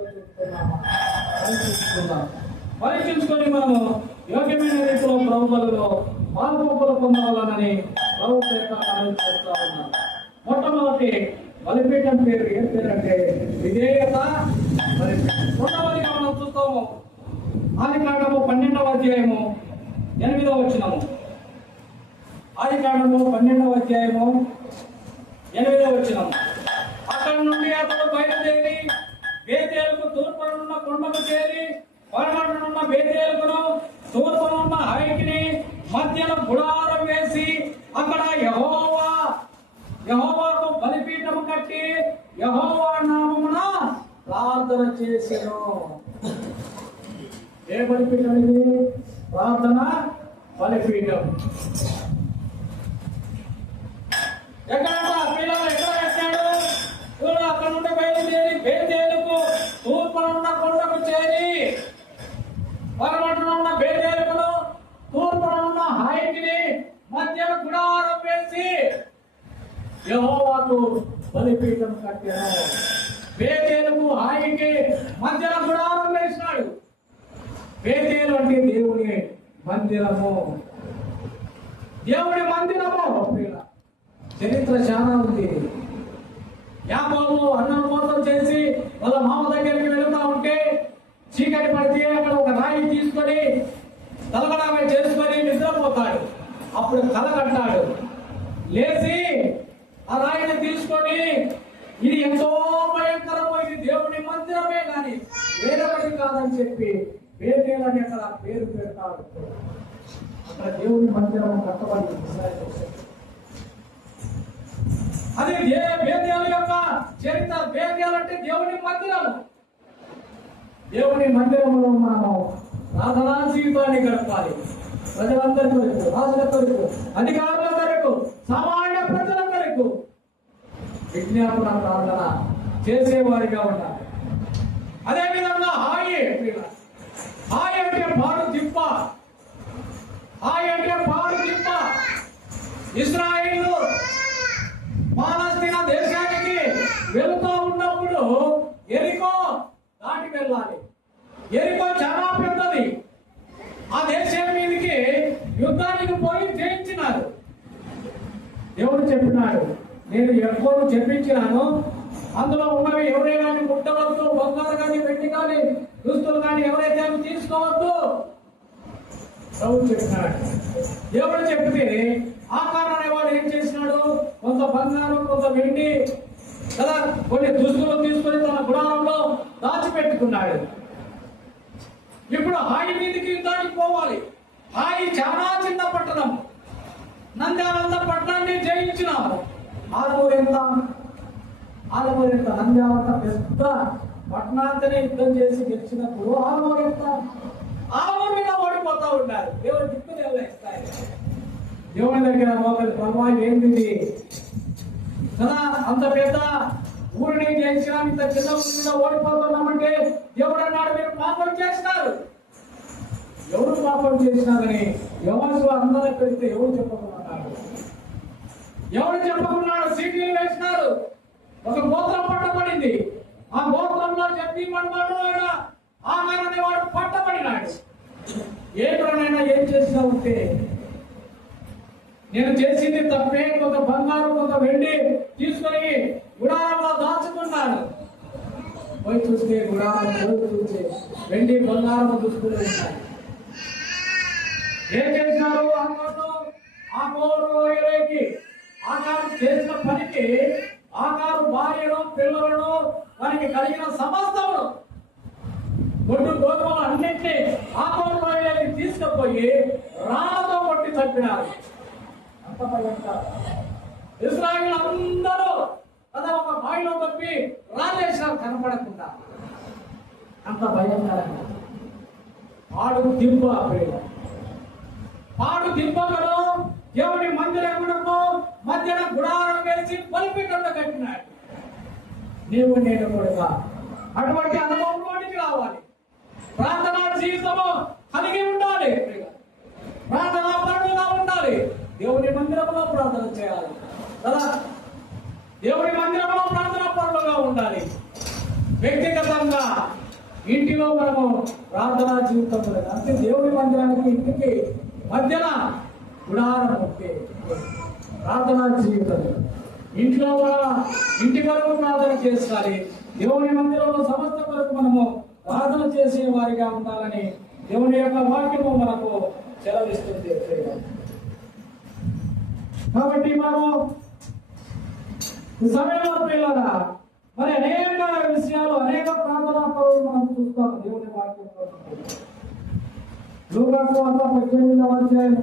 చూపుతున్నామా? పరీక్షించుకొని మనము యోగ్యమైన రీతిలో ప్రభువులలో పాల్పొప్పులు పొందవాలని ప్రభు చేస్తా ఉన్నాం. మొట్టమొదటి బలిపీఠం పేరు ఏం పేరంటే విధేయత బలిపీఠం. రెండవదిగా మనం చూస్తాము ఆదికాండము 12వ అధ్యాయము 8వ వచనము. ఆదికాండము 12వ అధ్యాయము 8వ వచనము. అక్కడి నుండి అతడు బయలుదేరి బేతేలుకు తూర్పునున్న కొండకు చేరి పడమటనున్న బేతేలుకును తూర్పునున్న హాయికిని మధ్యన గుడారం వేసి అక్కడ యెహోవాకు బలిపీఠము కట్టి యెహోవా నామమున ప్రార్థన చేసెను. ఏ బలిపీఠం ఇది? ప్రార్థన బలిపీఠం. ఎక్కడ పిల్లలు ఎక్కడ కట్టాడు? అక్కడ నుండి బయలుదేరి బేతేలుకు తూర్పునున్న కొండకు చేరి పడమటనున్న బేతేలుకును తూర్పునున్న హాయికిని మధ్యన గుడారం వేసి యెహోవాకు బలిపీఠం కట్టాను. బేతేలుకు హాయికి మధ్యన గుడారం వేసినాడు. బేతేలు అంటే దేవుని మందిరము. దేవుని మందిరము చరిత్ర చాలా ఉంది. యాకోబు అన్నం మోసం చేసి వాళ్ళ మామ దగ్గరికి వెళుతా ఉంటే చీకటి పడితే అక్కడ ఒక రాయి తీసుకొని తలగడామే చేసుకొని నిద్రపోతాడు. అప్పుడు కలగంటాడు. లేచి ఆ రాయిని తీసుకొని ఇది ఎంతో భయంకరమైంది, దేవుని మందిరమే కానీ వేరొకటి కాదని చెప్పి బేతేలు అని అక్కడ పేరు పెడతాడు. అక్కడ దేవుని మందిరం కట్టబడి అది బేతేలు యొక్క చరిత్ర. బేతేలు అంటే దేవుని మందిరము. దేవుని మందిరంలో మనము ప్రార్థనా జీవితాన్ని గడపాలి. ప్రజలందరి కొరకు, రాజుల కొరకు, అధికారుల కొరకు, సామాన్య ప్రజల కొరకు విజ్ఞాపన ప్రార్థన చేసేవారిగా ఉండాలి. అదేవిధంగా హాయి అంటే పాడు దింప. హాయి అంటే పాడు దింప. ఇశ్రాయేలు పాలస్తీనా దేశానికి వెళుతూ ఉన్నప్పుడు ఎరికో దాటి వెళ్ళాలి. ఎరికో చాలా పెద్దది. ఆ దేశం మీదకి యుద్ధానికి పోయి జయించినారు. దేవుడు చెప్పినాడు, నేను ఎప్పుడు చెప్పించినాను, అందులో ఉన్నవి ఎవరైనా ముట్టవద్దు, బంగారు కానీ వెండి కానీ దుస్తులు కానీ ఎవరైతే తీసుకోవద్దు ప్రభు చెప్పినాడు. దేవుడు చెప్తే ఆకారం అనేవాడు ఏం చేసినాడు? కొంత బంగారం, కొంత వెండి కదా, కొన్ని దుస్తులు తీసుకొని తన గుడారంలో దాచిపెట్టుకున్నాడు. ఇప్పుడు హాయి మీదకి యుద్ధానికి పోవాలి. హాయి చాలా చిన్న పట్టణం. నంద్యాలంత పట్టణాన్ని జయించినాము. ఆలమూరు ఎంత? నంద్యాలంత పెద్ద పట్టణాంతనే యుద్ధం చేసి గెలిచినప్పుడు ఆలమూరు ఎంత? ఆలమూరు మీద ఓడిపోతా ఉన్నారు. దేవుడు దిక్కు దేవుడు ఇస్తాయి. దేవుని దగ్గర ఒకరి ప్రభావం ఏంటిది కదా, అంత పెద్ద ఊరిని జయించినా ఇంత చిన్న ఊరి మీద ఓడిపోతున్నామంటే దేవుడు అన్నాడు, మీరు పాపం చేసినారు. ఎవరు పాపం చేసినారని యెహోషువ అందరూ పెడితే ఎవరు చెప్పకున్నాడు? సీటీలు వేసినారు. ఒక గోత్రం పట్టబడింది. ఆ గోత్రంలో చెప్పి పడ్డాడు ఆయన. ఆకారాన్ని వాడు పట్టబడినాడు. ఏమైనా ఏం చేసినా ఉంటే నేను చేసింది తప్పే, కొంత బంగారం కొంత వెండి తీసుకొని గుడారంలో దాచుకున్నాను. పోయి చూస్తే గుడారం చూస్తే వెండి బంగారం దుస్తులు ఉంటాయి. ఏం చేసినారు? ఆకారు చేసిన పనికి ఆకారు భార్యను పిల్లలను వారికి కలిగిన సమస్తమును గొడ్డు గోధుమలు అన్నింటినీ ఆకారు తీసుకుపోయి రాళ్లతో కొట్టి చంపినారు. అంత భయంకరం. ఇశ్రాయేలు అందరూ అదే ఒక బావిలో తప్పి రాజేశారు కనపడకుండా. అంత భయంకరంగా పాడు దింపగలు దేవుని మందిరమునకు మధ్యన గుడారం వేసి బలిపీఠం కట్టినాడు. నీవు నేను కూడా అటువంటి అనుభవంలోనికి రావాలి. ప్రార్థనా జీవితము కలిగి ఉండాలి. ప్రార్థనా పరుడుగా ఉండాలి? దేవుని మందిరంలో ప్రార్థన చేయాలి కదా. దేవుని మందిరంలో ప్రార్థన పరులుగా ఉండాలి. వ్యక్తిగతంగా ఇంటిలో మనము ప్రార్థనా జీవితం అంటే దేవుని మందిరానికి ఇంటికి మధ్యన గుడారం ఉంటే ప్రార్థనా జీవితం. ఇంట్లో ఇంటి వరకు ప్రార్థన చేయాలి. దేవుని మందిరంలో సమస్త వరకు మనము ప్రార్థన చేసే వారిగా ఉండాలని దేవుని యొక్క వాక్యము మనకు సెలవిస్తుంది. కాబట్టి మనము ఈ సమయంలో ప్రియులారా మరి అనేక విషయాలు, అనేక ప్రార్థనా పరులు మనం చూస్తాము దేవుని వాక్యంలో. లూకాసు వార్త 18వ అధ్యాయం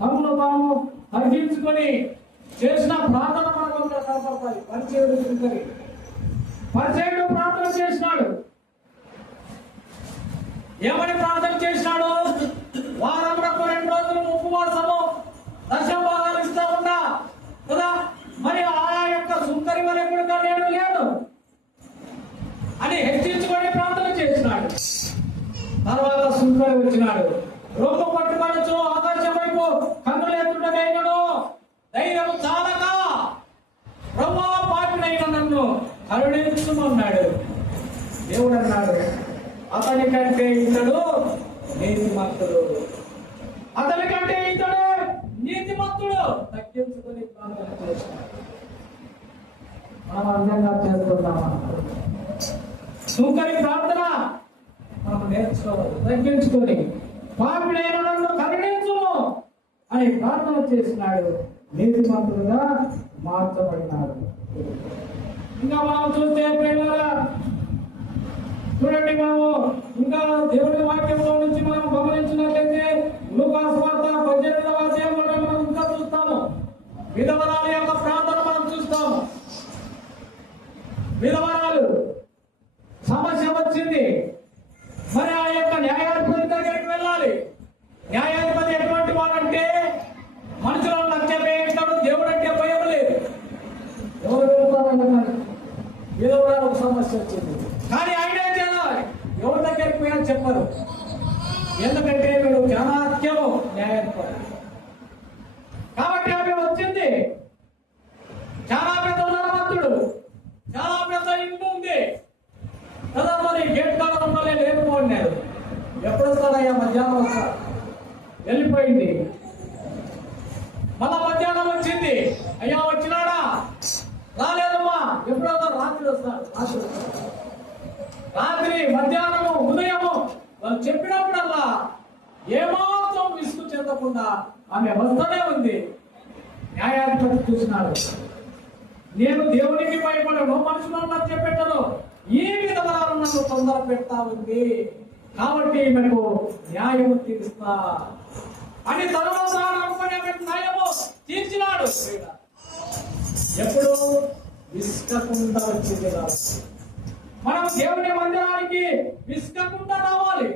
తమను తాము తగ్గించుకొని చేసిన ప్రార్థన మనకు కనపడతాయి. పరిచయుడు ప్రార్థన చేసినాడు. ఏమని ప్రార్థన చేసినాడు? వారమునకు 2 రోజులు ఉపవాసము దశభాగాలు ఇస్తా ఉన్నా కదా. మరి ఆ యొక్క సుంకరి వలె కూడా నేను లేను అని హెచ్చించుకొని ప్రార్థన చేసినాడు. తర్వాత సుంకరి వచ్చినాడు. రొమ్ము పట్టుకొనొచ్చు ఆకాశం వైపు కన్నులు ఎత్తుటకైనను ధైర్యం చాలక ప్రభువా పాపినైన నన్ను కరుణించుమన్నాడు. దేవుడు అన్నాడు, అతని కంటే ఇతడు నీతిమంతుడు, అతని కంటే ఇతడు నీతిమంతుడు. తగ్గించుకొని ప్రార్థన చేసినాడు. మనం అర్థంగా చేస్తున్నామా? సుంకరి ప్రార్థన మనం నేర్చుకోవాలి. తగ్గించుకొని పాపినైన నన్ను కరుణించుము అని ప్రార్థన చేసినాడు. నీతిమంతుడుగా మార్చబడినాడు. ఇంకా మనం చూస్తే ప్రేమగా చూడండి, మనము ఇంకా దేవుని వాక్యంలో నుంచి మనం గమనించినట్లయితే లూకాసు వార్త 18వ అధ్యాయంలో మనం ఇంకా చూస్తాము. విధవరాలు యొక్క ప్రార్థన మనం చూస్తాము. విధవరాలు సమస్య వచ్చింది. మరి ఆ యొక్క న్యాయాధిపతి దగ్గరికి వెళ్ళాలి. న్యాయాధిపతి ఎటువంటి వాడంటే మనుషులను లక్ష్య వేయించాడు. దేవుడు అంటే భయం లేదు. ఎవరు వెళ్తారన్నారు? విధవరాలకు సమస్య వచ్చింది. కానీ ఆయన ఏం చేయాలి? ఎవరి దగ్గరికి పోయా చెప్పరు. ఎందుకంటే వీడు జ్ఞానాత్యము న్యాయాధిపతి కాబట్టి ఆమె వచ్చింది. చాలా పెద్ద ధనవంతుడు, చాలా పెద్ద ఇల్లు ఉంది కదా. మరి గేట్ కాడ ఉండాలి లేకపోయినారు. ఎప్పుడు వస్తాడయ్యా? మధ్యాహ్నం వస్తాడు. వెళ్ళిపోయింది. మళ్ళా మధ్యాహ్నం వచ్చింది. అయ్యా వచ్చినాడా? రాలేదమ్మా. ఎప్పుడు వస్తాడు? రాత్రి వస్తాడు. రాత్రి, మధ్యాహ్నము, ఉదయము వాళ్ళు చెప్పినప్పుడల్లా ఏమాత్రం విసుగు చెందకుండా ఆమె వస్తూనే ఉంది. న్యాయాధిపతి చూసినాడు. నేను దేవునికి భయపడను, మనుషులను లక్ష్య పెట్టను. ఈ విధవరాలు నన్ను తొందర పెడతా ఉంది కాబట్టి ఈమెకు న్యాయము తీరుస్తా అని తర్వాత న్యాయము తీర్చినాడు. ఎప్పుడు విసుకకుండా వచ్చింది. మనం దేవుని మందిరానికి విసుకకుండా రావాలి,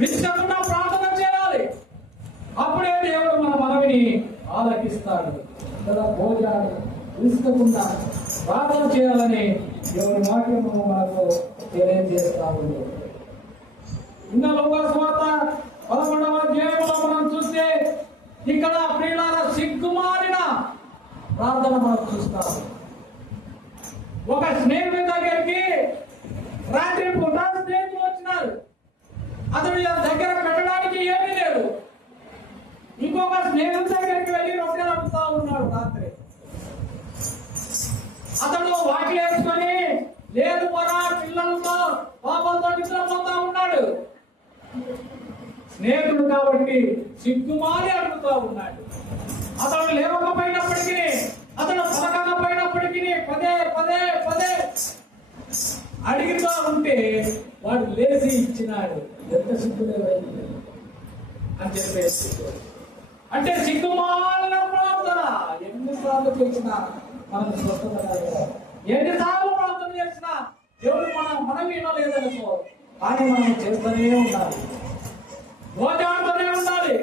విసుకకుండా ప్రార్థన చేయాలి. అప్పుడే దేవుడు మన మనవిని ఆలకిస్తాడు. భోజనాలు విసుకకుండా ప్రార్థన చేయాలని దేవుని వాక్యము మనకు తెలియజేస్తా ఉంది. ఇంకా లూకాసు వార్త 11వ అధ్యాయంలో మనం చూస్తే ఇక్కడ ప్రియులారా సిగ్గుమారిన ప్రార్థన మనం చూస్తాము. ఒక స్నేహితుడి దగ్గరికి రాత్రి పూట స్నేహితులు వచ్చినారు. అతడు దగ్గర పెట్టడానికి ఏమీ లేదు. ఇంకొక స్నేహితుడి దగ్గరికి వెళ్ళి రొట్టెలు అడుగుతా ఉన్నాడు. రాత్రి అతడు వాకిలి వేసుకొని లేదు పోరా పిల్లలతో పాపంతో నిద్రపోతా ఉన్నాడు. స్నేహితుడు కాబట్టి సిగ్గుమారి అడుగుతా ఉన్నాడు. అతడు లేవకపోయినప్పటికీ, అతడు పలకకపోయినప్పటికీ పదే పదే పదే అడిగితో ఉంటే వాడు లేచి ఇచ్చినాడు. ఎంత సిగ్గులేదండి అని చెప్పేసి అంటే సిగ్గుమాలిన ప్రార్థన ఎన్నిసార్లు చేసినా మనం స్వస్థత, ఎన్నిసార్లు ప్రార్థన చేసినా దేవుడు మనం వినలేదనుకో, కానీ మనం చేస్తూనే ఉండాలి, రోజాడుతూనే ఉండాలి.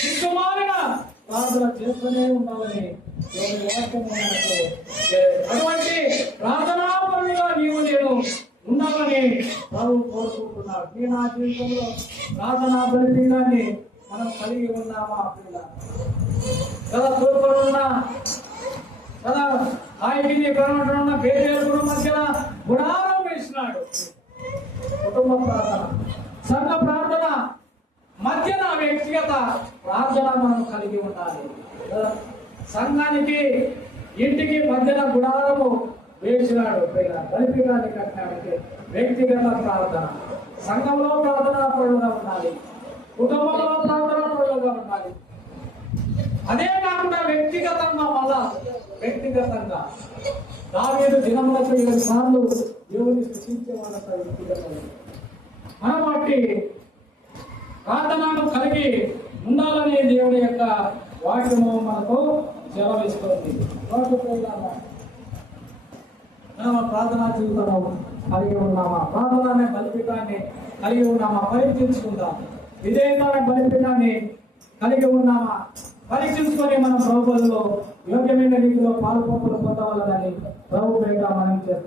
సిగ్గుమాలిన ప్రార్థన చేస్తూనే ఉండాలని దేవుని వాక్యము మనకు అటువంటి ప్రార్థనా పరులుగా నీవు నేను ఉండాలని ప్రభువు కోరుకుంటున్నాడు. ఉన్నాడు. నీ నా జీవితంలో ప్రార్థనా బలిపీఠాన్ని మనం కలిగి ఉన్నామా పిల్ల కదా? తూర్పునున్న కదా ఆయనకి ప్రమాణం పేరు మధ్యన గుడారం వేసినాడు. కుటుంబ ప్రార్థన, సంఘ ప్రార్థన మధ్యన వ్యక్తిగత ప్రార్థన మనం కలిగి ఉండాలి. సంఘానికి ఇంటికి మధ్యన గుడారము వేసినాడు, బలిపీఠాన్ని కట్టడానికి. వ్యక్తిగత ప్రార్థన, సంఘంలో ప్రార్థనా పరులుగా ఉండాలి, కుటుంబంలో ప్రార్థనా పరులుగా ఉండాలి. అదే కాకుండా వ్యక్తిగతంగా మళ్ళా వ్యక్తిగతంగా దావీదు దినములకు 7 సార్లు దేవుని స్తుతించే వాళ్ళతో వ్యక్తిగతంగా మనం బట్టి ప్రార్థనను కలిగి ఉండాలని దేవుని యొక్క వాక్యము మనకు సెలవిస్తుంది. ప్రార్థనా జీవితం కలిగి ఉన్నామా? ప్రార్థన అనే బలిపీఠాన్ని కలిగి ఉన్నామా? పరీక్షించుకుందాం. విధేయమైన బలిపీఠాన్ని కలిగి ఉన్నామా? పరీక్షించుకొని మనం ప్రభువులో యోగ్యమైన రీతిలో పాల్పొందులు పొందవాలని ప్రభు మనం చేస్తున్నాం.